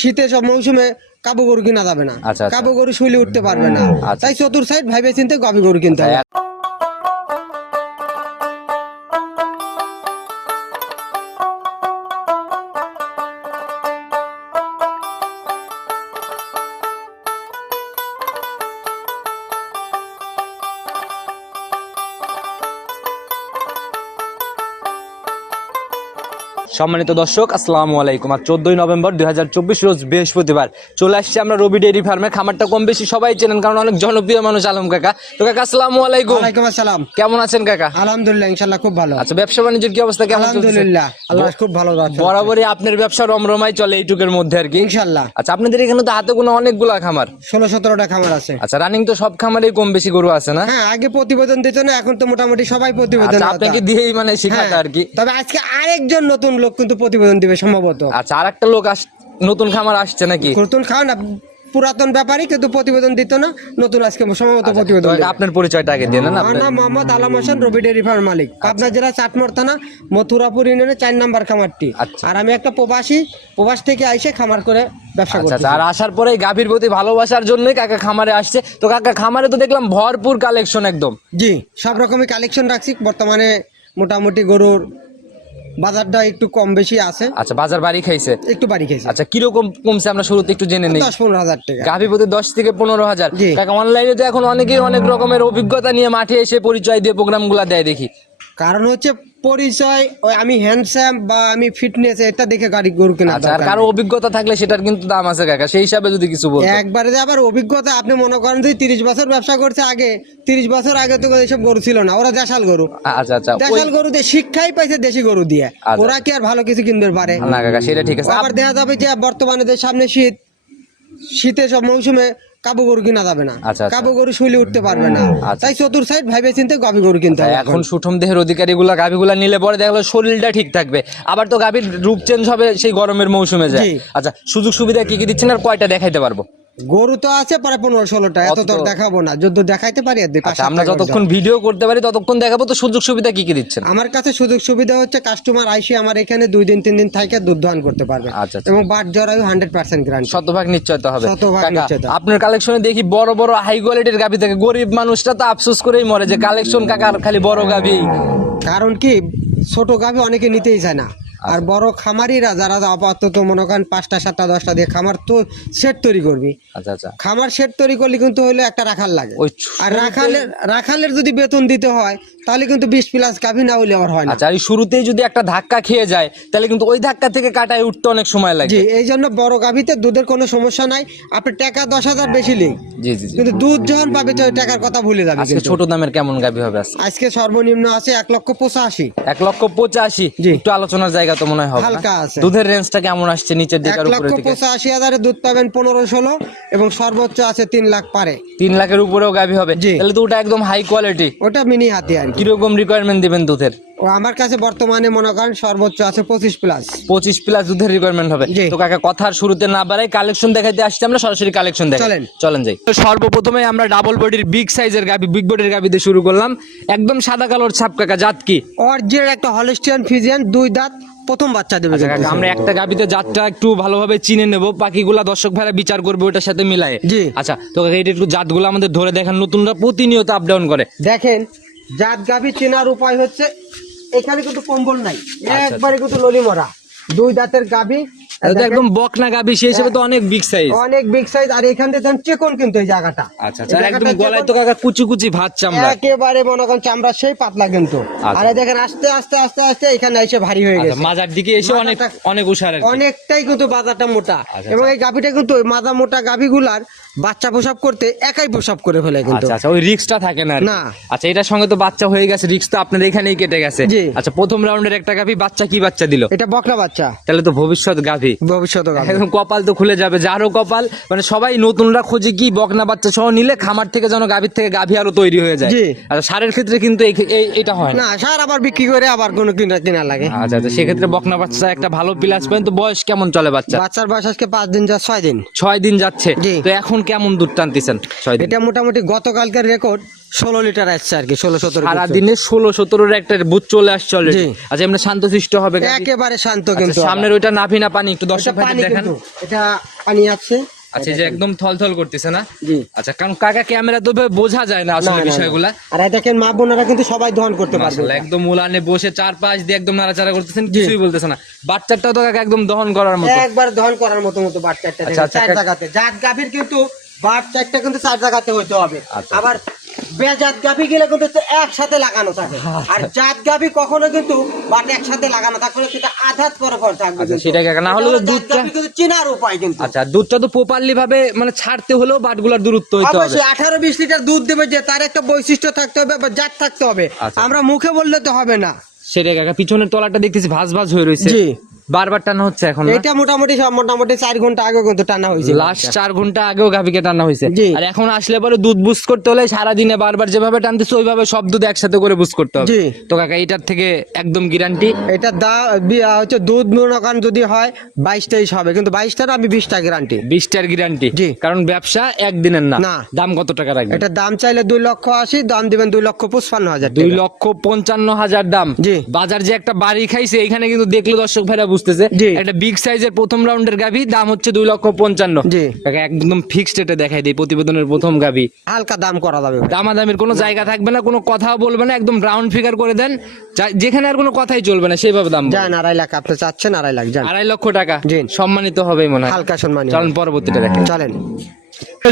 শীতের সব মৌসুমে কাবু গরু কিনা যাবে না। আচ্ছা, আচ্ছা। কাবু গরু শুইলে উঠতে পারবে না। আচ্ছা। তাই চতুর সাইড ভাইবে চিন্তে গাভী গরু কিনতে হবে। সম্মানিত দর্শক, আসসালামু আলাইকুম। আর 14ই নভেম্বর 2024 রোজ বৃহস্পতিবার চলে আসছি আমরা রবি ডেইরি ফার্মে। খামারটা কম বেশি সবাই চেনেন, কারণ অনেক জনপ্রিয় মানুষ আলম কাকা। তো কাকা আসসালামু আলাইকুম। ওয়ালাইকুম আসসালাম। কেমন আছেন কাকা? আলহামদুলিল্লাহ, ইনশাআল্লাহ খুব ভালো। আচ্ছা, ব্যবসা বাণিজ্যের কি অবস্থা, কেমন চলছে? আলহামদুলিল্লাহ, আল্লাহ খুব ভালো যাচ্ছে। বরাবরই আপনার ব্যবসা রমরমাই চলে এইটুকের মধ্যে আর কি, ইনশাআল্লাহ। আচ্ছা, আপনাদের এখানে তো হাতে গোনা অনেকগুলা খামার, 16-17টা খামার আছে। আচ্ছা, রানিং তো সব খামারেই কম বেশি গরু আছে না? হ্যাঁ, আগে প্রতিবেদন দিত না, এখন তো মোটামুটি সবাই প্রতিবেদন আচ্ছা, দেয়। আপনাকে দিয়েই মানে শেখাতে আর কি। তবে আজকে আরেকজন নতুন লোক কিন্তু প্রতিবেদন দিবে সম্ভবত। আচ্ছা, আরেকটা লোক নতুন খামার আসছে নাকি? নতুন খাও না, পুরাতন ব্যাপারই কিন্তু প্রতিবেদন দিত না, নতুন আজকে সম্ভবত প্রতিবেদন দিবে। আপনার পরিচয়টা আগে দিয়ে নেন। আমার নাম মোহাম্মদ আলম হোসেন, রবি ডেইরি ফার্ম মালিক, পাবনা জেলা চাটমোড় থানা মথুরাপুর ইউনিয়নের 4 নম্বর খামারটি। আচ্ছা। আর আমি একটা প্রবাস থেকে আইসে খামার করে ব্যবসা আচ্ছা, করছি। আর আসার পরে গাভীর প্রতি ভালোবাসার জন্যই কাকা খামারে আসছে। তো কাকা খামারে তো দেখলাম ভরপুর কালেকশন একদম। জি, সব রকমই কালেকশন রাখছি। বর্তমানে মোটামুটি গরুর বাজারটা একটু কম বেশি আছে। আচ্ছা, বাজার বাড়ি খাইছে, একটু বাড়ি খেয়েছে। আচ্ছা, কিরকম কমছে আমরা শুরুতে একটু জেনে নেই। 10-15 হাজার টাকা গাভী প্রতি 10 থেকে 15,000। জি। কাকা অনলাইনে তো এখন অনেকেই অনেক রকমের অভিজ্ঞতা নিয়ে মাঠে এসে পরিচয় দিয়ে প্রোগ্রামগুলো দেয় দেখি। কারণ হচ্ছে পরিচয়, ওই আমি হ্যান্ডসাম বা আমি ফিটনেস এটা দেখে গাড়ি গরু কেনা। আচ্ছা, আর কারো অভিজ্ঞতা থাকলে সেটার কিন্তু দাম আছে কাকা, সেই হিসাবে যদি কিছু বলতে। একবারে যে আবার অভিজ্ঞতা, আপনি মনে করেন যে 30 বছর ব্যবসা করছে, আগে 30 বছর আগে তো এইসব গরু ছিল না, ওরা দেশাল গরু। আচ্ছা, আচ্ছা, দেশাল গরু দিয়ে শিক্ষাই পাইছে দেশি গরু দিয়ে। আচ্ছা। ওরা কি আর ভালো কিছু কিনতে পারে? না কাকা, সেটা ঠিক আছে। আবার দেখা যাবে যে বর্তমানে যে সামনে শীতের সব মৌসুমে কাবু গরু কিনা যাবে না। আচ্ছা, আচ্ছা। কাবু গরু শুইলে উঠতে পারবে না। আচ্ছা। তাই চতুর সাইড ভাইবে চিন্তে গাভী গরু কিনতে হবে। এখন সুঠম দেহের অধিকারী গুলা গাভীগুলা নিলে পরে দেখলো শরীরটা ঠিক থাকবে। আবার তো গাভীর রূপ চেঞ্জ হবে সেই গরমের মৌসুমে যায়। জি। আচ্ছা, সুযোগ সুবিধা কি কি দিচ্ছেন আর কয়টা দেখাইতে পারবো? গরু তো আছে প্রায় 15-16টা, এত তো দেখাবো না, যদি দেখাইতে পারি আর আচ্ছা, আমরা যতক্ষণ ভিডিও করতে পারি ততক্ষণ দেখাবো। তো সুযোগ সুবিধা কি কি দিচ্ছেন? আমার কাছে সুযোগ সুবিধা হচ্ছে কাস্টমার আইসে আমার এখানে 2 দিন 3 দিন থাকে দুধ দহন করতে পারবে। আচ্ছা, আচ্ছা। এবং বাট জরায়ু 100% গ্যারান্টি, শতভাগ নিশ্চয়তা হবে। শতভাগ কাকা, নিশ্চয়তা। আপনার কালেকশনে দেখি বড় বড় হাই কোয়ালিটির গাভী থাকে। গরিব মানুষটা তো আফসোস করেই মরে যে কালেকশন কাকার খালি বড় গাভী। কারণ কি, ছোট গাভী অনেকে নিতেই চায় না। আর বড় খামারিরা যারা আপাতত মনে করেন 5টা 7টা 10টা দিয়ে খামার তো সেট তৈরি করবি। আচ্ছা, আচ্ছা। খামার সেট তৈরি করলে কিন্তু হইলো একটা রাখাল লাগে। ওই আর রাখালের যদি বেতন দিতে হয় তাহলে কিন্তু 20+ গাভী না হইলে আর হয় না। আচ্ছা, আর শুরুতেই যদি একটা ধাক্কা খেয়ে যায় তাহলে কিন্তু ওই ধাক্কা থেকে কাটায় উঠতে অনেক সময় লাগে। জি, এই জন্য বড় গাভীতে দুধের কোনো সমস্যা নাই। আপনি টাকা 10,000 বেশি নেই, জি, জি, জি। কিন্তু দুধ যখন পাবে তো ওই টাকার কথা ভুলে যাবে। আজকে কিন্তু ছোট দামের কেমন গাভী হবে আজকে? আজকে সর্বনিম্ন আছে 1,85,000। 1,85,000। জি। একটু আলোচনার জায়গা তো মনে হয় হবে না? হালকা আছে। দুধের রেঞ্জটা কেমন আসছে নিচের দিকে আর উপরের দিকে? 1,85,000 দুধ পাবেন 15-16 এবং সর্বোচ্চ আছে 3 লাখ পারে। 3 লাখের উপরেও গাভী হবে? জি। তাহলে তো ওটা একদম হাই কোয়ালিটি। ওটা মিনি হাতি আর কি। কিরকম রিকোয়ারমেন্ট দিবেন দুধের? ও আমার কাছে বর্তমানে মনে করেন সর্বোচ্চ আছে 25+। 25+ দুধের রিকোয়ারমেন্ট হবে। জি। তো কাকা কথার শুরুতে না বাড়াই কালেকশন দেখাইতে আসছি আমরা, সরাসরি কালেকশন দেখাই। চলেন যাই। তো সর্বপ্রথমে আমরা ডাবল বডির বিগ সাইজের গাভী, বিগ বডির গাভী দিয়ে শুরু করলাম। একদম সাদা কালোর ছাপ কাকা, জাত কি? অরিজিনাল একটা হলস্টিয়ান ফ্রিজিয়ান, 2 দাঁত, প্রথম বাচ্চা দেবে। আচ্ছা কাকা, আমরা একটা গাভীতে জাতটা একটু ভালোভাবে চিনে নেব, বাকিগুলা দর্শক ভাইরা বিচার করবে ওটার সাথে মিলায়ে। জি। আচ্ছা, তো কাকা এটা একটু জাতগুলো আমাদের ধরে দেখান, নতুনরা প্রতিনিয়ত আপ ডাউন করে। দেখেন, জাত গাভী চেনার উপায় হচ্ছে এখানে কিন্তু কম্বল নাই, আচ্ছা। একবারে কিন্তু ললি মরা 2 দাঁতের গাভী। এটা তো একদম বকনা গাভী, সেই হিসেবে তো অনেক বিগ সাইজ। অনেক বিগ সাইজ। আর এখান থেকে চেকন কিন্তু এই জায়গাটা, আচ্ছা, আচ্ছা, একদম গলায় তো কাকা কুচি কুচি ভাত চামড়া, একেবারে মনে করেন চামড়া সেই পাতলা কিন্তু। আচ্ছা। আর এই দেখেন আস্তে আস্তে আস্তে আস্তে এখানে এসে ভারী হয়ে গেছে। মাজার দিকে এসে অনেক অনেক উষার আর কি। অনেকটাই কিন্তু বাজারটা মোটা। আচ্ছা, এবং এই গাভীটা কিন্তু মাজা মোটা গাভীগুলার বাচ্চা প্রসব করতে একাই প্রসব করে ফেলে কিন্তু। আচ্ছা, আচ্ছা, ওই রিস্কটা থাকে না আর কি। না। আচ্ছা, এটার সঙ্গে তো বাচ্চা হয়ে গেছে, রিস্ক তো আপনার এখানেই কেটে গেছে। জি। আচ্ছা, প্রথম রাউন্ডের একটা গাভী বাচ্চা কি বাচ্চা দিল? এটা বকনা বাচ্চা, তাহলে তো ভবিষ্যৎ গাভী, ভবিষ্যৎ গাভী। একদম কপাল তো খুলে যাবে, যারও কপাল। মানে সবাই নতুনরা খোঁজে কি বকনা বাচ্চা সহ নিলে খামার থেকে যেন গাভীর থেকে গাভী আরো তৈরি হয়ে যায়। জি। আচ্ছা, সারের ক্ষেত্রে কিন্তু এটা হয় না। না, সার আবার বিক্রি করে আবার কোনো কিনা লাগে। আচ্ছা, আচ্ছা, সেক্ষেত্রে বকনা বাচ্চা একটা ভালো প্লাস পয়েন্ট। তো বয়স কেমন চলে বাচ্চা? বাচ্চার বয়স আজকে 5 দিন যা 6 দিন। 6 দিন যাচ্ছে। জি। তো এখন কেমন দুধ টানতেছেন 6 দিন? এটা মোটামুটি গতকালকার রেকর্ড 16 লিটার আসছে আর কি, 16-17 সারা দিনে 16-17 একটা বুথ চলে আসছে অলরেডি। জি। আচ্ছা এমনি শান্তশিষ্ট হবে গাভী? একেবারে শান্ত, আচ্ছা, কিন্তু সামনের ওইটা নাভি না পানি একটু এটা দর্শক ভাইদের পানি, দেখান। কিন্তু এটা পানি আছে। আচ্ছা এই যে একদম থলথল করতেছে না? জি। আচ্ছা কারণ কাকা ক্যামেরা তো ভাবে বোঝা যায় না আসলে না, না, না। বিষয়গুলা। আর এই দেখেন মা বোনেরা কিন্তু সবাই দহন করতে পারবে। মাশাআল্লাহ একদম উলানে বসে চারপাশ দিয়ে একদম নাড়াচাড়া করতেছেন, জি। কিছুই বলতেছে না। বাচ্চাটাও তো কাকা একদম দহন করার মতো। একবার দহন করার মতো মতো বাচ্চাটা আচ্ছা, আচ্ছা, চার জায়গাতে। জাত গাভীর কিন্তু বাচ্চাটা কিন্তু 4 জায়গাতে হইতে হবে। আচ্ছা। আবার বেজাত গাভী গেলে কিন্তু একসাথে লাগানো থাকে, আর জাত গাভী কখনো কিন্তু বাট একসাথে লাগানো থাকবে না, সেটা আধাত পর থাকবে। আচ্ছা কিন্তু। সেটা কাকা না হলে এটা হলো জাত দুধটা, গাভী কিন্তু চেনার উপায় কিন্তু। আচ্ছা দুধটা তো প্রপারলি ভাবে মানে ছাড়তে হলেও বাটগুলার দূরত্ব হইতে হবে। অবশ্যই 18-20 লিটার দুধ দেবে, যে তার একটা বৈশিষ্ট্য থাকতে হবে বা জাত থাকতে হবে। আচ্ছা। আমরা মুখে বললে তো হবে না। সেটাই কাকা, পিছনের তলাটা দেখতেছি ভাঁজ ভাঁজ হয়ে রয়েছে। জি। বারবার টানা হচ্ছে এখন না? এটা মোটামুটি 4 ঘন্টা আগে কিন্তু টানা হয়েছে। লাস্ট 4 ঘন্টা আগেও গাভীকে টানা হয়েছে। জি। আর এখন আসলে পরে দুধ বুস করতে হলে সারাদিনে বারবার যেভাবে টানতেছে ওইভাবে সব দুধ একসাথে করে বুস করতে হবে। জি। তো কাকা এটার থেকে একদম গ্যারান্টি? এটা হচ্ছে দুধ মনোকান যদি হয় 22-23 হবে, কিন্তু 22টার আমি 20টা গ্যারান্টি। 20টার গ্যারান্টি? জি। কারণ ব্যবসা একদিনের না। না। দাম কত টাকা রাখবেন? এটা দাম চাইলে 2,80,000, দাম দিবেন 2,55,000 টাকা। 2,55,000 দাম। জি। বাজার যে একটা বাড়ি খাইছে এখানে কিন্তু দেখলে দর্শক ভাইরা বুঝতেছে। জি। একটা বিগ সাইজের প্রথম রাউন্ডের গাভী দাম হচ্ছে 2,55,000। জি। কাকা একদম ফিক্সড রেটে দেখাই দিই প্রতিবেদনের প্রথম গাভী। হালকা দাম করা যাবে। দামাদামির কোনো জায়গা থাকবে না, কোনো কথাও বলবে না, একদম রাউন্ড ফিগার করে দেন, যেখানে আর কোনো কথাই চলবে না সেইভাবে দাম বলবেন। যান 2.5 লাখ, আপনি চাচ্ছেন 2.5 লাখ, যান 2.5 লক্ষ টাকা জি। সম্মানিত হবেই মনে হয়। হালকা সম্মানী। চলেন পরবর্তীটা দেখেন। চলেন।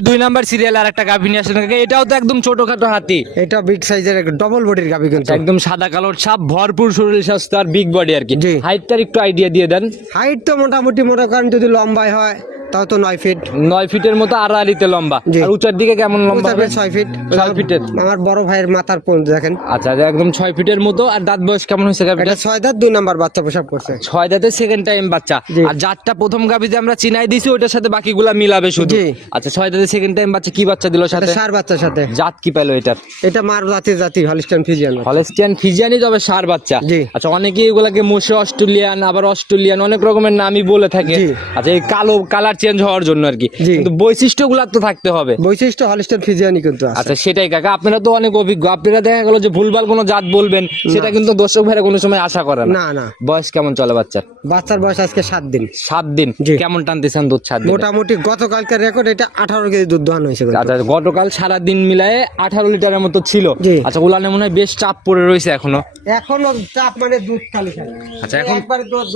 2 নাম্বার সিরিয়াল আর একটা গাভী নিয়ে আসলেন কাকা, এটাও তো একদম ছোটখাটো হাতি। এটা বিগ সাইজের ডবল বডির গাবি কিন্তু। একদম সাদা কালোর ছাপ, ভরপুর শরীর স্বাস্থ্য আর বিগ বডি আর কি। জি। হাইটটার একটু আইডিয়া দিয়ে দেন। হাইট তো মোটামুটি মনে করেন যদি লম্বাই হয় তাও তো 9 ফিট। 9 ফিটের মতো আড়াআড়িতে লম্বা। জি। আর উঁচার দিকে কেমন লম্বা হবে? 6 ফিট। 6 ফিটের। আমার বড় ভাইয়ের মাথার পোল দেখেন। আচ্ছা একদম 6 ফিটের মতো। আর দাঁত বয়স কেমন হয়েছে গাভীটা? এটা 6 দাঁত, 2 নাম্বার বাচ্চা প্রসব করছে। 6 দাঁতে সেকেন্ড টাইম বাচ্চা। জি। আর জাতটা প্রথম গাভীতে আমরা চিনাই দিছি, ওটার সাথে বাকিগুলা মিলাবে শুধু। জি। আচ্ছা 6 দাঁতে সেকেন্ড টাইম বাচ্চা, কি বাচ্চা দিল এটা সাথে? সার বাচ্চার সাথে। জাত কি পেলো এটার? এটা মার জাতি হলিস্টাইন ফ্রিজিয়ান। হলস্টিয়ান ফিজিয়ানি, তবে সার বাচ্চা। জি। আচ্ছা অনেকে এগুলাকে মোশে অস্ট্রেলিয়ান, আবার অস্ট্রেলিয়ান অনেক রকমের নামই বলে থাকে। জি। আচ্ছা এই কালো কালার চেঞ্জ হওয়ার জন্য আর কি। জি। কিন্তু বৈশিষ্ট্যগুলো তো থাকতে হবে। বৈশিষ্ট্য হলিস্টাইন ফ্রিজিয়ানই কিন্তু আছে। আচ্ছা সেটাই কাকা, আপনারা তো অনেক অভিজ্ঞ, আপনারা দেখা গেল যে ভুলভাল কোনো জাত বলবেন সেটা কিন্তু দর্শক ভাইরা কোনো সময় আশা করে না। না, না। বয়স কেমন চলে বাচ্চার? বাচ্চার বয়স আজকে 7 দিন। 7 দিন। জি। কেমন টানতেছেন দুধ 7 দিন? মোটামুটি গতকালকার রেকর্ড এটা 18 কেজি দুধ দহন হয়েছে কিন্তু। আচ্ছা গতকাল সারা দিন মিলায়ে 18 লিটারের মতো ছিল। জি। আচ্ছা উলানে মনে হয় বেশ চাপ পড়ে রয়েছে এখনো। এখনো চাপ মানে দুধ খালি খায়। আচ্ছা, এখন- একবার দুধ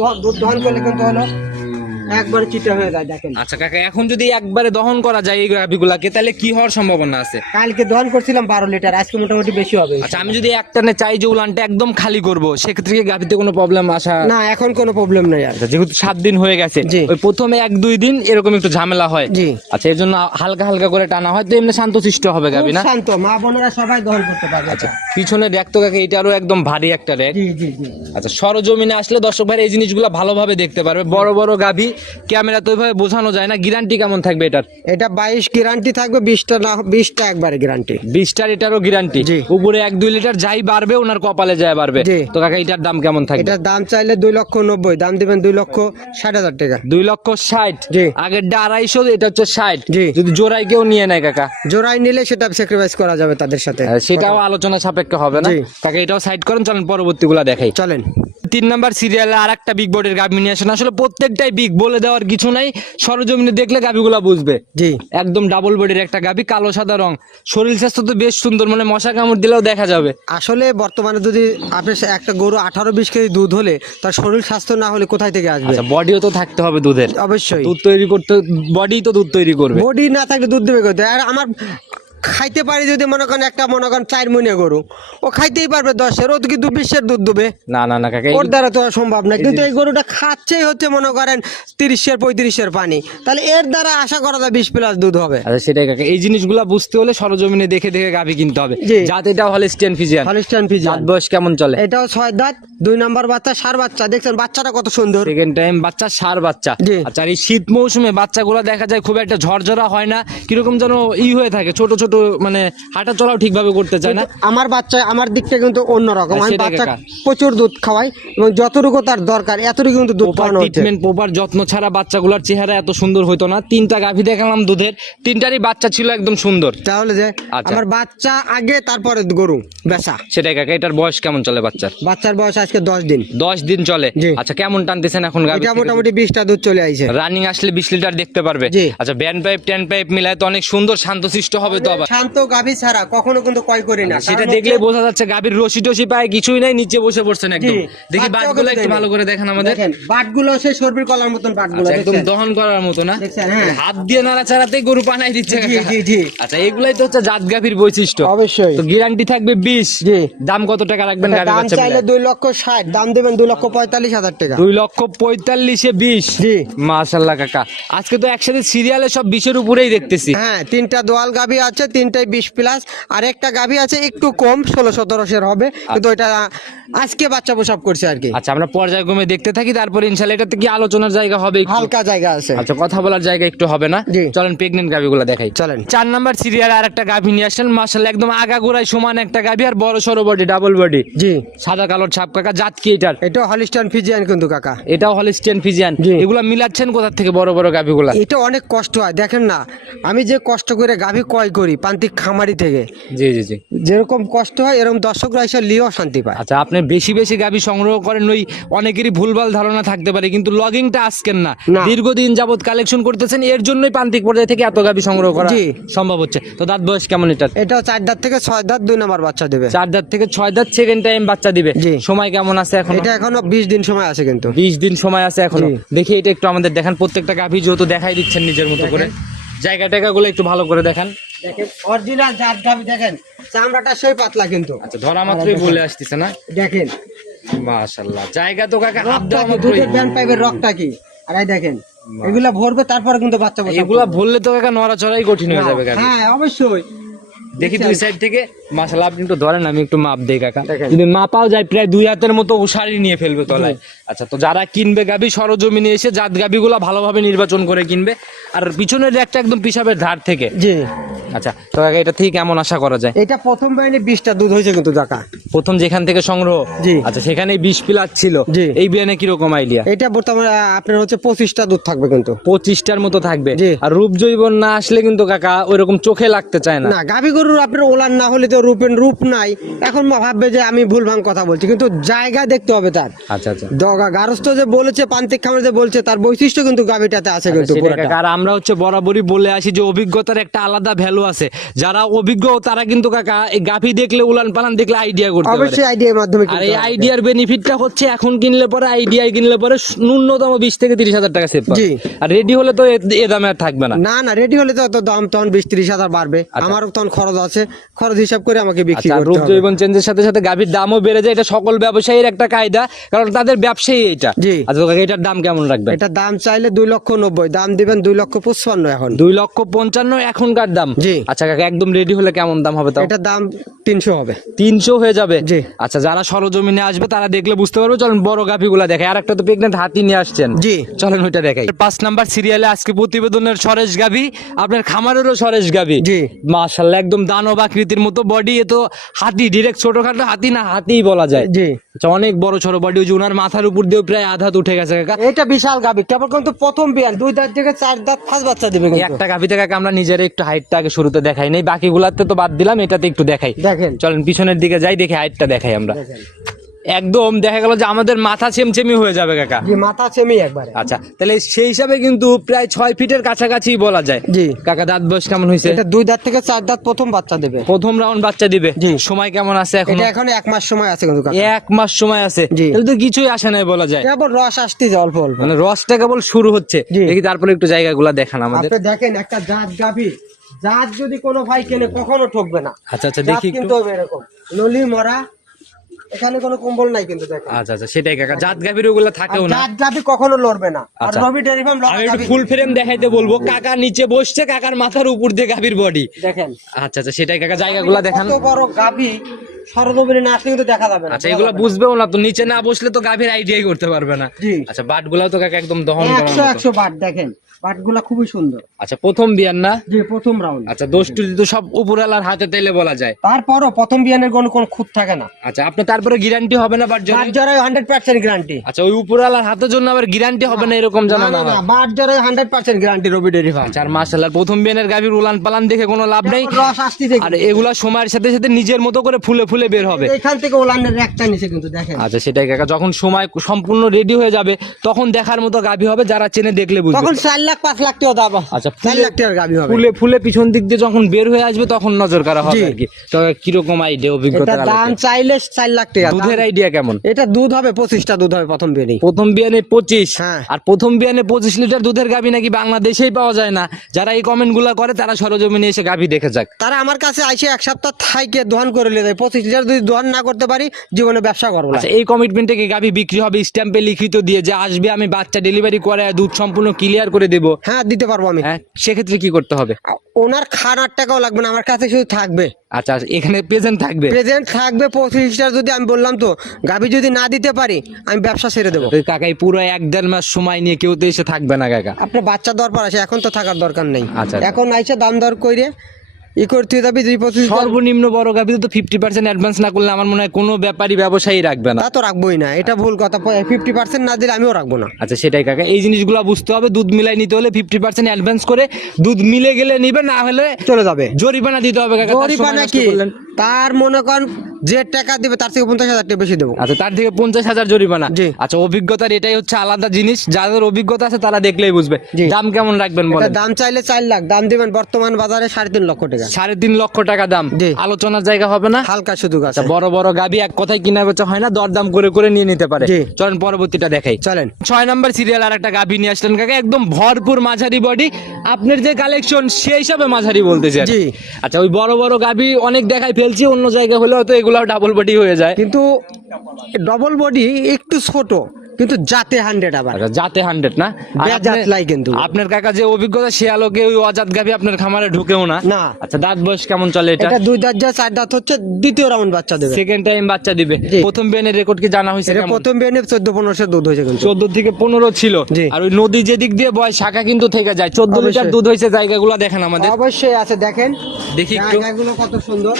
দহন করলে কিন্তু হলো একবার চিটা হয়ে যায় দেখেন। আচ্ছা কাকা এখন যদি একবারে দহন করা যায় এই গাভীগুলাকে তাহলে কি হওয়ার সম্ভাবনা আছে? কালকে দহন করছিলাম 12 লিটার, আজকে মোটামুটি বেশি হবে। আচ্ছা আমি যদি একটানে চাই যে উলানটা একদম খালি করব, সেক্ষেত্রে কি গাভীতে কোনো প্রবলেম আসা? না, এখন কোনো প্রবলেম নেই আর। আচ্ছা, যেহেতু 7 দিন হয়ে গেছে, জি। ওই প্রথমে 1-2 দিন এরকম একটু ঝামেলা হয়। জি। আচ্ছা এর জন্য হালকা হালকা করে টানা হয়, তো এমনি শান্তশিষ্ট হবে গাভী খুব না? শান্ত, মা বোনেরা সবাই দহন করতে পারবে। আচ্ছা পিছনে র্যাক তো কাকা এটারও একদম ভারী একটা র্যাক। জি, জি, জি। আচ্ছা সরজমিনে আসলে দর্শক ভাই এই জিনিসগুলো ভালোভাবে দেখতে পারবে। বড় বড় গাভী ক্যামেরা তো ওইভাবে বোঝানো যায় না। গ্যারান্টি কেমন থাকবে এটার? এটা 22 গ্যারান্টি থাকবে, 20টা না 20টা একবারে গ্যারান্টি। 20টার এটারও গ্যারান্টি। জি। উপরে 1-2 লিটার যাই বাড়বে ওনার কপালে যায় বাড়বে। জি। তো কাকা এটার দাম কেমন থাকবে? এটার দাম চাইলে 2,90,000, দাম দিবেন 2,60,000 টাকা। 2,60,000। জি। আগেরটা 250, এটা হচ্ছে 60। জি। যদি জোড়ায় কেউ নিয়ে নেয় কাকা জোড়াই নিলে সেটা স্যাক্রিফাইস করা যাবে তাদের সাথে। সেটাও আলোচনা সাপেক্ষে হবে না? জি। কাকা এটাও সাইড করেন, চলেন পরবর্তীগুলা দেখাই। চলেন। 3 নাম্বার সিরিয়ালে আর একটা বিগ বডির গাভী নিয়ে আসেন। আসলে প্রত্যেকটাই বিগ, বলে দেওয়ার কিছু নাই, সরজমিনে দেখলে গাভীগুলা বুঝবে। জি। একদম ডাবল বডির একটা গাভী, কালো সাদা রং, শরীর স্বাস্থ্য তো বেশ সুন্দর, মানে মশা কামড় দিলেও দেখা যাবে। আসলে বর্তমানে যদি আপনি একটা গরু 18-20 কেজি দুধ হলে তার শরীর স্বাস্থ্য না হলে কোথায় থেকে আসবে? আচ্ছা বডিও তো থাকতে হবে দুধের। অবশ্যই দুধ তৈরি করতে বডি তো দুধ তৈরি করবে। বডি না থাকলে দুধ দেবে কোথায়? আর আমার খাইতে পারি যদি মনে করেন একটা 4 মহিনে গরু, ও খাইতেই পারবে 10-এর, ও তো কিন্তু 20-এর দুধ দেবে। না না না কাকা ওর দ্বারা তো আর সম্ভব না, কিন্তু এই গরুটা খাচ্ছেই হচ্ছে মনে করেন 30-এর 35-এর পানি, তাহলে এর দ্বারা আশা করা যায় 20+ দুধ হবে। আচ্ছা সেটাই কাকা, এই জিনিসগুলা বুঝতে হলে সরজমিনে দেখে দেখে গাভী কিনতে হবে। জি। জাত এটা হলস্টিয়ান ফিজিয়ান। Holstein Friesian. জাত বয়স কেমন চলে? এটাও 6 দাঁত, 2 নাম্বার বাচ্চা, সার বাচ্চা। দেখছেন বাচ্চাটা কত সুন্দর। সেকেন্ড টাইম বাচ্চা, সার বাচ্চা। জি। আচ্ছা আর এই শীত মৌসুমে বাচ্চাগুলো দেখা যায় খুব একটা ঝরঝরা হয় না, কিরকম যেন হয়ে থাকে, ছোট ছোট ছোট মানে হাঁটা চলাও ঠিকভাবে করতে চায় না। আমার বাচ্চা আমার দিকটা কিন্তু অন্যরকম, আমি সেটাই বাচ্চা কাকা। প্রচুর দুধ খাওয়াই এবং যতটুকু তার দরকার এতটুকু কিন্তু দুধ প্রপার খাওয়ানো হচ্ছে। ট্রিটমেন্ট প্রপার যত্ন ছাড়া বাচ্চাগুলোর চেহারা এত সুন্দর হতো না। 3টা গাভী দেখালাম দুধের, 3টারই বাচ্চা ছিল একদম সুন্দর। তাহলে যে আচ্ছা। আমার বাচ্চা আগে তারপরে গরু বেচা। সেটাই কাকা, এটার বয়স কেমন চলে বাচ্চার? বাচ্চার বয়স আজকে 10 দিন। 10 দিন চলে। জি। আচ্ছা, কেমন টানতেছেন এখন গাভী? এটা মোটামুটি 20টা দুধ চলে আইছে। রানিং আসলে 20 লিটার দেখতে পারবে। জি। আচ্ছা, ব্যান্ড পাইপ ট্যান পাইপ মিলায় তো অনেক সুন্দর শান্তশিষ্ট হবে তো আবার। শান্ত গাভী ছাড়া কখনো কিন্তু কয় করি না, সেটা কারণ দেখলে হচ্ছে- বোঝা যাচ্ছে গাভীর রশি টসি পায় কিছুই নাই, নিচে বসে পড়ছেন একদম। জি, দেখি বাচ্চাও বাটগুলো কিন্তু একটু দেয়নি। ভালো করে দেখেন আমাদের। দেখেন বাটগুলো সেই সর্বির কলার মতন বাটগুলো আচ্ছা, একদম দেখছেন? দহন করার মতো না। দেখছেন, হ্যাঁ। হাত দিয়ে নাড়াচাড়াতেই গরু পানাই দিচ্ছে জি, কাকা। জি, জি। আচ্ছা, এগুলাই তো হচ্ছে জাত গাভীর বৈশিষ্ট্য। অবশ্যই। তো গ্যারান্টি থাকবে 20। জি। দাম কত টাকা রাখবেন এটা গাভী দাম বাচ্চা চাইলে মিলায়? 2,60,000, দাম দেবেন 2,45,000 টাকা। 2,45,000 20। জি। মাশাআল্লাহ কাকা, আজকে তো একসাথে সিরিয়ালে সব 20-এর উপরেই দেখতেছি। হ্যাঁ, 3টা দোয়াল গাভী আছে, 3টাই 20 প্লাস, আর একটা গাভী আছে একটু কম 16-17 হবে, কিন্তু ওইটা আজকে বাচ্চা প্রসব করছে আর কি। আচ্ছা, আমরা পর্যায়ক্রমে দেখতে থাকি, তারপরে ইনশাআল্লাহ এটাতে কি আলোচনার জায়গা হবে একটু? হালকা জায়গা আছে। আচ্ছা, কথা বলার জায়গা একটু হবে না? জি। চলেন প্রেগনেন্ট গাভীগুলো দেখাই। চলেন। 4 নাম্বার সিরিয়ালে আর একটা গাভী নিয়ে আসলেন, মাশাআল্লাহ একদম আগাগোড়ায় সমান একটা গাভী, আর বড় সরো বডি, ডাবল বডি, জি। সাদা কালোর ছাপ কাকা। জাত কি এটার? এটা হলিস্টান ফিজিয়ান কিন্তু কাকা। এটাও হলিস্টিয়ান ফিজিয়ান। জি। এগুলা মিলাচ্ছেন কোথা থেকে বড় বড় গাভীগুলা? এটা অনেক কষ্ট হয়, দেখেন না আমি যে কষ্ট করে গাভী ক্রয় করি প্রান্তিক খামারি থেকে, জি জি জি। যেরকম কষ্ট হয় এরকম দর্শকরা এসে লিও শান্তি পায়। আচ্ছা, আপনি বেশি বেশি গাভী সংগ্রহ করেন, ওই অনেকেরই ভুলভাল ধারণা থাকতে পারে, কিন্তু লগিংটা আজকের না, না। দীর্ঘদিন যাবত কালেকশন করতেছেন, এর জন্যই প্রান্তিক পর্যায় থেকে এত গাভী সংগ্রহ করা জি। সম্ভব হচ্ছে। তো দাঁত বয়স কেমন এটার? এটাও 4 দাঁত থেকে 6 দাঁত, 2 নম্বর বাচ্চা দেবে। 4 দাঁত থেকে 6 দাঁত, সেকেন্ড টাইম বাচ্চা দিবে। জি। সময় কেমন আছে এখন? এটা এখনো 20 দিন সময় আছে কিন্তু। 20 দিন সময় আছে এখনো। জি। দেখি এটা একটু আমাদের দেখান, প্রত্যেকটা গাভী যেহেতু দেখাই দিচ্ছেন নিজের মতো করে, জায়গা টায়গাগুলো একটু ভালো করে দেখান। দেখেন অরিজিনাল জাত গাভী, দেখেন চামড়াটা সেই পাতলা কিন্তু। আচ্ছা, ধরা মাত্রই বলে আসতেছে না? দেখেন মাশাআল্লাহ, জায়গা তো কাকা হাত রক্তটা দেওয়া কি, মাত্রই। দুধের ব্যান্ড পাইপের রক্তটা কি, আর এই দেখেন এগুলা ভরবে তারপরে কিন্তু বাচ্চা বসাবে। এগুলা বললে তো কাকা নড়াচড়াই কঠিন হয়ে যাবে গাভী। হ্যাঁ অবশ্যই। দেখি দুই সাইড থেকে। মাশাআল্লাহ, আপনি একটু ধরেন, আমি একটু মাপ দেই কাকা। দেখেন। যদি মাপাও যায় প্রায় 2 হাতের মতো উসারি নিয়ে ফেলবে তলায়। আচ্ছা, তো যারা কিনবে গাভী সরজমিনে এসে জাত গাভীগুলো ভালোভাবে নির্বাচন করে কিনবে। আর পিছনের একটা একদম পিসাবের ধার থেকে। জি। আচ্ছা, তো কাকা এটা থেকে কেমন আশা করা যায়? এটা প্রথম বাইনে 20টা দুধ হয়েছে কিন্তু টাকা। প্রথম যেখান থেকে সংগ্রহ। জি। আচ্ছা, সেখানেই 20 প্লাস ছিল। জি। এই বিয়ানে কিরকম আইডিয়া? এটা বর্তমানে আপনার হচ্ছে 25টা দুধ থাকবে কিন্তু। 25টার মতো থাকবে। জি। আর রূপ জৈবন না আসলে কিন্তু কাকা ওইরকম চোখে লাগতে চায় না। না, গাভী গরুর আপনার ওলান না হলে তো রূপ নাই। এখন ভাববে যে আমি ভুল ভাঙ কথা বলছি, কিন্তু জায়গা দেখতে হবে তার। আচ্ছা আচ্ছা। গারস্থ যে বলেছে, প্রান্তিক খামার যে বলছে, তার বৈশিষ্ট্য কিন্তু গাভীটাতে আছে কিন্তু সেটাই পুরোটা। কাকা। আর আমরা হচ্ছে বরাবরই বলে আসি যে অভিজ্ঞতার একটা আলাদা ভ্যালু আছে। যারা অভিজ্ঞ তারা কিন্তু কাকা এই গাভী দেখলে, উলান পালান দেখলে আইডিয়া করতে পারে। অবশ্যই আইডিয়ার মাধ্যমে আর কিনতে এই হবে। আইডিয়ার বেনিফিটটা হচ্ছে এখন কিনলে পরে, আইডিয়ায় কিনলে পরে ন্যূনতম 20 থেকে 30,000 টাকা সেভ পাবে। জি। আর রেডি হলে তো এ দামে আর থাকবে না। না না, রেডি হলে তো দাম তখন 20-30 হাজার বাড়বে। আমারও তখন খরচ আছে, খরচ হিসাব করে আমাকে বিক্রি আচ্ছা, করতে রূপ হবে। জৈবন চেঞ্জের সাথে সাথে গাভীর দামও বেড়ে যায়, এটা সকল ব্যবসায়ীর একটা কায়দা, কারণ তাদের ব্যবসায়ী এটা। জি। আচ্ছা কাকা, এটার দাম কেমন রাখবেন? এটা দাম চাইলে 2,90,000, দাম দিবেন 2,55,000 এখন। 2,55,000 এখনকার দাম। জি। আচ্ছা কাকা, একদম রেডি হলে কেমন দাম হবে তাও? এটার দাম 300 হবে। 300 হয়ে যাবে। জি। আচ্ছা, যারা সরজমিনে আসবে তারা দেখলে বুঝতে পারবে। চলেন বড় গাভীগুলা দেখাই। আর একটা তো প্রেগনেন্ট হাতি নিয়ে আসছেন। জি। চলেন ওইটা দেখাই। 5 নাম্বার সিরিয়ালে আজকে প্রতিবেদনের সরেশ গাভী, আপনার খামারেরও সরেশ গাভী। জি। মাশাআল্লাহ, একদম দানব আকৃতির মতো বডি। এ তো হাতি, ডিরেক্ট ছোটখাটো হাতি না, হাতিই বলা যায়। জি। আচ্ছা, অনেক বড় ছোট বডি। ওই যে উনার মাথার উপর দিয়ে প্রায় আধা উঠে গেছে কাকা। এটা বিশাল গাভী, কেবল কিন্তু প্রথম বিয়ান, 2 দাঁত থেকে 4 দাঁত ফার্স্ট বাচ্চা দিবে এই কিন্তু। একটা গাভীতে কাকা আমরা নিজের একটু হাইটটা আগে শুরুতে দেখাই নাই, বাকিগুলাতে তো বাদ দিলাম, এটাতে একটু দেখাই। দেখেন। চলেন পিছনের দিকে যাই, দেখি হাইটটা দেখাই আমরা। একদম দেখা গেল যে আমাদের মাথা চেমচেমি হয়ে যাবে কাকা। জি, মাথা চেমি একবারে। আচ্ছা, তাহলে সেই হিসাবে কিন্তু প্রায় 6 ফিটের কাছাকাছি বলা যায়। জি। কাকা, দাঁত বয়স কেমন হয়েছে? এটা 2 দাঁত থেকে 4 দাঁত প্রথম বাচ্চা দেবে। প্রথম রাউন্ড বাচ্চা দিবে। জি। সময় কেমন আছে এখন? এটা এখন 1 মাস সময় আছে কিন্তু কাকা। 1 মাস সময় আছে। জি। তাহলে তো কিছুই আসে নাই বলা যায়। কেবল রস আসতেছে অল্প অল্প। মানে রসটা কেবল শুরু হচ্ছে। জি। দেখি তারপরে একটু জায়গাগুলা দেখান আমাদের। আপনি দেখেন একটা জাত গাভী, জাত যদি কোনো ভাই কেনে কখনো ঠকবে না। আচ্ছা আচ্ছা, জাত দেখি একটু। কিন্তু হবে এরকম নলি মরা, এখানে কোনো কম্বল নাই কিন্তু দেখেন। আচ্ছা আচ্ছা, সেটাই কাকা। জাত গাভীর ওগুলা থাকেও না। জাত গাভী কখনো লড়বে না। আর আচ্ছা। রবি ডেয়ারি ফার্ম আমি একটু ফুল ফ্রেম দেখাইতে বলবো। কাকা নিচে বসছে, কাকার মাথার উপর দিয়ে গাভীর বডি। দেখেন। আচ্ছা আচ্ছা, সেটাই কাকা। জায়গাগুলা দেখান। কত বড় গাভী, সরজমিনে না আসলে কিন্তু দেখা যাবে না। আচ্ছা, এগুলা বুঝবেও না তো, নিচে না বসলে তো গাভীর আইডিয়াই করতে পারবে না। জি। আচ্ছা, বাটগুলাও তো কাকা একদম দহন করার 100 মতো। বাট দেখেন, বাটগুলা খুবই সুন্দর। আচ্ছা, প্রথম বিয়ান না? জি, প্রথম রাউন্ড। আচ্ছা, দোষটু তো সব উপরালার হাতে তেলে বলা যায়। তারপরও প্রথম বিয়ানের কোনো খুঁত থাকে না। আচ্ছা, আপনি তারপরে গ্যারান্টি হবে না বাট বাট জরায় 100% গ্যারান্টি। আচ্ছা, ওই উপরালার হাতের জন্য আবার গ্যারান্টি হবে না এরকম জানা না? বাট জরায় 100% গ্যারান্টি রবি ডেইরি ফার্ম। আচ্ছা, আর মাশাআল্লাহ প্রথম বিয়ানের গাভীর উলান পালান দেখে কোনো লাভ নেই। রস আসতেছে, আর এগুলা সময়ের সাথে সাথে নিজের মতো করে ফুলে ফুলে বের হবে। এখান থেকে ওলানের একটা নিচে কিন্তু দেখেন। আচ্ছা, সেটাই কাকা, যখন সময় সম্পূর্ণ রেডি হয়ে যাবে তখন দেখার মতো গাভী হবে, যারা চেনে দেখলে বুঝবে। তখন 4 লাখ 5 লাখ টাকা দাম। আচ্ছা, 4 লাখ টাকার গাবি হবে। ফুলে ফুলে পিছন দিক দিয়ে যখন বের হয়ে আসবে তখন নজর কাড়া হবে আর কি। তো কিরকম আইডিয়া, অভিজ্ঞতা? এটা দাম চাইলে 4 লাখ টাকা। দুধের আইডিয়া কেমন? এটা দুধ হবে 25টা দুধ হবে প্রথম বিয়ানে। প্রথম বিয়ানে 25? হ্যাঁ। আর প্রথম বিয়ানে 25 লিটার দুধের গাভী নাকি বাংলাদেশেই পাওয়া যায় না? যারা এই কমেন্ট গুলা করে তারা সরজমিনে এসে গাভী দেখে যাক। তারা আমার কাছে আইসে এক সপ্তাহ থাইকে দোহান করে নিয়ে যায়। 25 লিটার যদি দোহান না করতে পারি জীবনে ব্যবসা করবো না। আচ্ছা, এই কমিটমেন্টে কি গাভী বিক্রি হবে স্ট্যাম্পে লিখিত দিয়ে যে আসবে, আমি বাচ্চা ডেলিভারি করে দুধ সম্পূর্ণ ক্লিয়ার করে দেবো? হ্যাঁ, দিতে পারবো আমি। হ্যাঁ, সেক্ষেত্রে কি করতে হবে? ওনার খানার টাকাও লাগবে না, আমার কাছে শুধু থাকবে। আচ্ছা, এখানে প্রেজেন্ট থাকবে? প্রেজেন্ট থাকবে 25 লিটার। যদি আমি বললাম তো গাভী যদি না দিতে পারি আমি ব্যবসা ছেড়ে দেবো। তো কাকাই পুরো 1-1.5 মাস সময় নিয়ে কেউ তো এসে থাকবে না কাকা। আপনার বাচ্চা দরকার আছে, এখন তো থাকার দরকার নেই। আচ্ছা। এখন আইসে দাম দর করে করতে যাবি 2-25 লিটার। সর্বনিম্ন বড় গাভী তো 50% অ্যাডভান্স না করলে আমার মনে হয় কোনো ব্যাপারই ব্যবসায়ী রাখবে না। তা তো রাখবোই না, এটা ভুল কথা। 50% না দিলে আমিও রাখবো না। আচ্ছা, সেটাই কাকা, এই জিনিসগুলো বুঝতে হবে। দুধ মিলাই নিতে হলে 50% অ্যাডভান্স করে দুধ মিলে গেলে নিবে, না হলে চলে যাবে। জরিমানা দিতে হবে কাকা। তার সময় জরিমানা নষ্ট কি? করলেন। তার মনে করেন যে টাকা দিবে তার থেকে 50,000 টাকা বেশি দেবো। আচ্ছা, তার থেকে 50,000 জরিমানা? জি। আচ্ছা, অভিজ্ঞতার এটাই হচ্ছে আলাদা জিনিস, যাদের অভিজ্ঞতা আছে তারা দেখলেই বুঝবে। জি। দাম কেমন রাখবেন এটা বলেন? দাম চাইলে 4 লাখ, দাম দিবেন বর্তমান বাজারে 3.5 লক্ষ টাকা। 3.5 লক্ষ টাকা দাম? জি। আলোচনার জায়গা হবে না? হালকা সুযোগ আছে। আচ্ছা, বড় বড় গাভী এক কথায় কিনা বেচা হয় না, দরদাম করে করে নিয়ে নিতে পারে। জি। চলেন পরবর্তীটা দেখাই। চলেন। 6 নাম্বার সিরিয়াল আর একটা গাভী নিয়ে আসলেন কাকা, একদম ভরপুর মাঝারি বডি। আপনার যে কালেকশন সেই হিসাবে মাঝারি বলতেছে। জি। আচ্ছা, ওই বড় বড় গাভী অনেক দেখাই ফেলছি, অন্য জায়গা হলে হয়তো এগুলাও ডাবল বডি হয়ে যায়। কিন্তু ডবল বডি একটু ছোট, কিন্তু জাতে 100 আবার। আচ্ছা, জাতে 100 না? আর বেজাত আপনার- লাই কিন্তু। আপনার কাকা যে অভিজ্ঞতা সে আলোকে ওই অজাত গাভী আপনার খামারে ঢুকেও না? না। আচ্ছা, দাঁত বয়স কেমন চলে এটা? এটা 2 দাঁত যা 4 দাঁত হচ্ছে, দ্বিতীয় রাউন্ড বাচ্চা দেবে। সেকেন্ড টাইম বাচ্চা দিবে? জি। প্রথম বিয়ানের রেকর্ড কি জানা হয়েছে? এটা প্রথম বিয়ানে 14-15 দুধ হয়েছে কিন্তু। 14 থেকে 15 ছিল। জি। আর ওই নদী যেদিক দিয়ে বয় শাখা কিন্তু থেকে যায়। 14 লিটার অবশ্যই। দুধ হয়েছে, জায়গাগুলো দেখেন আমাদের। অবশ্যই আছে, দেখেন দেখি একটু। জায়গাগুলো কত সুন্দর।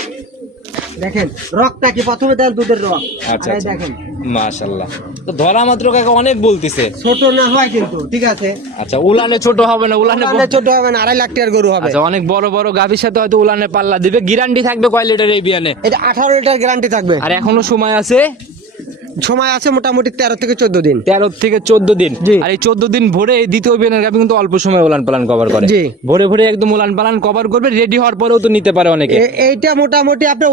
দেখেন রকটা কি, প্রথমে দেন দুধের রক। আচ্ছা, আর এই আচ্ছা। দেখেন মাশাআল্লাহ, তো ধরা মাত্র কাকা অনেক বলতিছে। ছোট না হয় কিন্তু ঠিক আছে। আচ্ছা, উলানে ছোট হবে না? উলানে উলানে ছোট হবে না, 2.5 লাখ টাকার গরু হবে। আচ্ছা, অনেক বড় বড় গাভীর সাথে হয়তো উলানে পাল্লা দিবে। গ্যারান্টি থাকবে কয় লিটার এই বিয়ানে? এটা 18 লিটার গ্যারান্টি থাকবে। আর এখনো সময় আছে? সময় আছে মোটামুটি 13 থেকে 14 দিন। 13 থেকে 14 দিন। জি। আর এই 14 দিন ভরে এই দ্বিতীয় বিয়ানের গাভী কিন্তু অল্প সময় উলান পালান কভার করে। জি। ভরে ভরে একদম উলান পালান কভার করবে, রেডি হওয়ার পরেও তো নিতে পারে অনেকে। এইটা মোটামুটি আপনি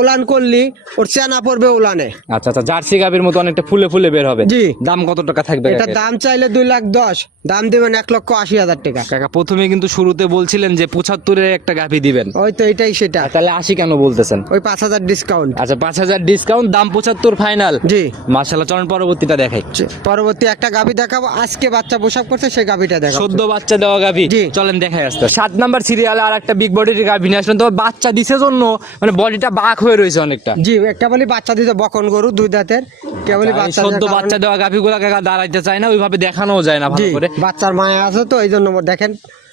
উলান করলি ওর চেনা পড়বে উলানে। আচ্ছা, আচ্ছা, জার্সি গাভীর মতো অনেকটা ফুলে ফুলে বের হবে। জি। দাম কত টাকা থাকবে এটা কাকা? দাম চাইলে 2,10,000, দাম দিবেন 1,80,000 টাকা। কাকা প্রথমে কিন্তু শুরুতে বলছিলেন যে 75-এর একটা গাভী দিবেন, ওই তো এটাই সেটা। তাহলে 80 কেন বলতেছেন? ওই 5,000 ডিসকাউন্ট। আচ্ছা, 5,000 ডিসকাউন্ট, দাম 75 ফাইনাল। জি। মাশাআল্লাহ, চলুন পরবর্তীটা দেখাই। পরবর্তী একটা গাভী দেখাবো, আজকে বাচ্চা প্রসব করছে সেই গাভীটা দেখাবো। সদ্য বাচ্চা দেওয়া গাভী। জি। চলেন দেখাই আসতে। 7 নাম্বার সিরিয়ালে আর একটা বিগ বডির গাভী নিয়ে আসলেন, তবে বাচ্চা দিছে জন্য মানে বডিটা বাঁক হয়ে রয়েছে অনেকটা। জি, একটা বলি বাচ্চা দিতে বকন গরু 2 দাঁতের, কেবলই আর এই বাচ্চা সদ্য দেওয়ার বাচ্চা কারণে- দেওয়া গাভীগুলো কাকা দাঁড়াইতে চায় না, ওইভাবে দেখানোও যায় না ভালো জি, করে। বাচ্চার মায়া আছে তো এই জন্য দেখেন।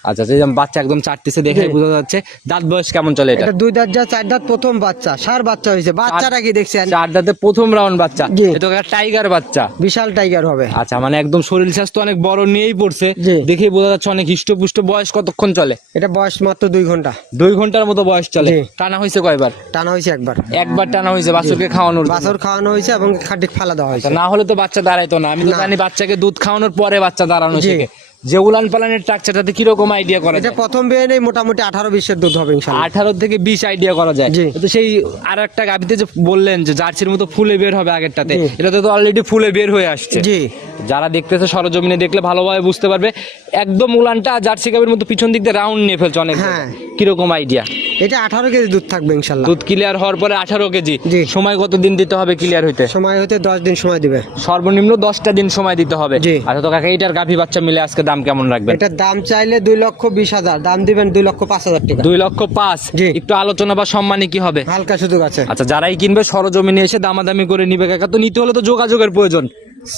আচ্ছা, আচ্ছা, এই যে বাচ্চা একদম চাটতেছে দেখে জি। বোঝা যাচ্ছে। দাঁত বয়স কেমন চলে এটা? এটা 2 দাঁত যা 4 দাঁত প্রথম বাচ্চা, সার বাচ্চা হয়েছে। বাচ্চাটা কি দেখছেন? 4 দাঁতে প্রথম রাউন্ড বাচ্চা। জি। এটা তো একটা টাইগার বাচ্চা। বিশাল টাইগার হবে। আচ্ছা, মানে একদম শরীর স্বাস্থ্য অনেক বড় নিয়েই পড়ছে, জি। দেখেই বোঝা যাচ্ছে অনেক হিষ্টপুষ্ট। বয়স কতক্ষণ চলে? এটা বয়স মাত্র 2 ঘন্টা। 2 ঘন্টার মতো বয়স চলে। জি। টানা হয়েছে কয়বার? টানা হয়েছে একবার। একবার টানা হয়েছে বাছুরকে খাওয়ানোর জন্য। বাছর খাওয়ানো হয়েছে এবং খাটি ফালা দেওয়া হয়েছে। না হলে তো বাচ্চা দাঁড়াইতো না। আমি তো না। জানি বাচ্চাকে দুধ খাওয়ানোর পরে বাচ্চা দাঁড়ানো জি। শেখে। যে উলান পালানের স্ট্রাকচারটাতে কিরকম আইডিয়া করা এটা যায়? প্রথম বিয়ে মোটামুটি 18-20 দুধ হবে ইনশাআল্লাহ। 18 থেকে 20 আইডিয়া করা যায়। জি। তো সেই আর একটা গাভিতে যে বললেন যে জার্সির মতো ফুলে বের হবে আগেরটাতে, জি। এটাতে তো অলরেডি ফুলে বের হয়ে আসছে। জি। যারা দেখতেছে সরজমিনে দেখলে ভালোভাবে বুঝতে পারবে। একদম উলানটা জার্সি গাভির মতো পিছন দিক দিয়ে রাউন্ড নিয়ে ফেলছে অনেক। হ্যাঁ। কিরকম আইডিয়া? এটা 18 কেজি দুধ থাকবে ইনশাআল্লাহ। দুধ ক্লিয়ার হওয়ার পরে 18 কেজি। জি। সময় কত দিন দিতে হবে ক্লিয়ার হইতে? সময় হতে 10 দিন সময় দিবে। সর্বনিম্ন 10টা দিন সময় দিতে হবে। জি। আচ্ছা, তো কাকা এইটার গাভী বাচ্চা মিলে আজকে দাম কেমন রাখবেন? এটার দাম চাইলে 2,20,000, দাম দিবেন 2,05,000 টাকা। 2,05,000। জি। একটু আলোচনা বা সম্মানী কি হবে? হালকা সুযোগ আছে। আচ্ছা, যারাই কিনবে সরজমিনে এসে দামাদামি করে নিবে কাকা। তো নিতে হলে তো যোগাযোগের প্রয়োজন।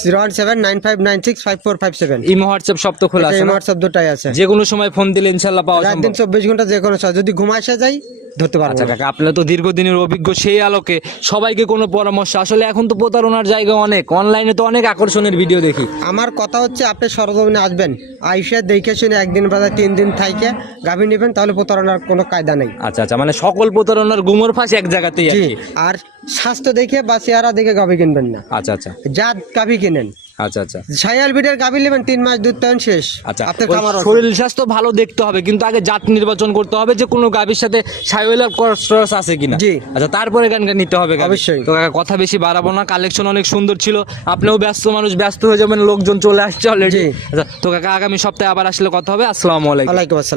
01795965457। ইমো হোয়াটসঅ্যাপ সব তো খোলা আছে না? হোয়াটসঅ্যাপ দুটাই আছে। যে কোনো সময় ফোন দিলে ইনশাআল্লাহ পাওয়া রাত সম্ভব। দিন 24 ঘন্টা যে কোনো সময়, যদি ঘুমায় আসা যাই ধরতে পারবো আচ্ছা না। কাকা, আপনারা তো দীর্ঘদিনের অভিজ্ঞ, সেই আলোকে সবাইকে কোনো পরামর্শ, আসলে এখন তো প্রতারণার জায়গা অনেক, অনলাইনে তো অনেক আকর্ষণের ভিডিও দেখি। আমার কথা হচ্ছে আপনি সরজমিনে আসবেন, আইসা দেখে শুনে একদিন বা 3 দিন থাইকে গাভী নেবেন, তাহলে প্রতারণার কোনো কায়দা নেই। আচ্ছা আচ্ছা, মানে সকল প্রতারণার গুমর ফাঁস এক জায়গাতেই আর জি, কি। আর স্বাস্থ্য দেখে বা চেহারা দেখে গাভী কিনবেন না, আচ্ছা আচ্ছা জাত গাভী কিনেন। আচ্ছা আচ্ছা ছায়াল বিটের গাভী নেবেন, 3 মাস দুধ পান শেষ। আচ্ছা, আপনার ওই খামার আছে। শরীর স্বাস্থ্য ভালো দেখতে হবে, কিন্তু আগে জাত নির্বাচন করতে হবে যে কোনো গাভীর সাথে সাইওয়ালের ক্রস আছে কিনা। জি। আচ্ছা, তারপরে গানটা নিতে হবে গাভী। অবশ্যই। তো কাকা কথা বেশি বাড়াবো না, কালেকশন অনেক সুন্দর ছিল, আপনিও ব্যস্ত মানুষ, ব্যস্ত হয়ে যাবেন, লোকজন চলে আসছে অলরেডি। জি। আচ্ছা তো কাকা, আগামী সপ্তাহে আবার আসলে কথা হবে। আসসালামু আলাইকুম। ওয়ালাইকুম আসসালাম।